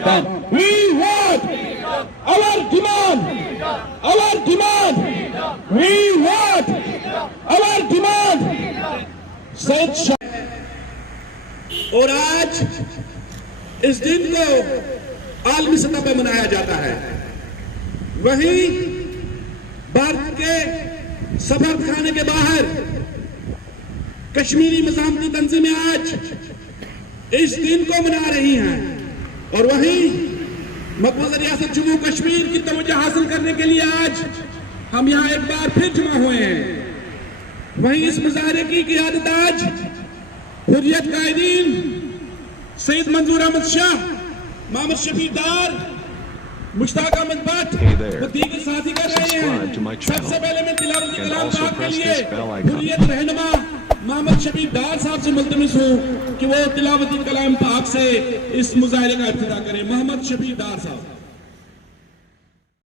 We want our demand. We want our demand. और आज इस दिन को आलमी सतह पर मनाया जाता है। वहीं भारत के सफारत खाने के बाहर कश्मीरी मज़ामती तंजीमें आज इस दिन को मना रही हैं और वहीं मकबूजा रियासत जम्मू कश्मीर की तवज्जो हासिल करने के लिए आज हम यहाँ एक बार फिर जमा हुए हैं। वहीं इस मुजाहरे की क़ियादत आज हुर्रियत कायदीन सईद मंजूर अहमद शाह, मोहम्मद शफीक डार, मुश्ताक अहमद भट्ट व दीगर साथी कर रहे हैं। सबसे पहले मैं तिलावत कलाम पाक के लिए हुर्रियत रहनुमा मोहम्मद शफीक डार साहब से मुल्तमिस हूँ कि वो तिलावती कलाम पाक से इस मुजाहरे का इब्तिदा करें। मोहम्मद शफीक डार साहब।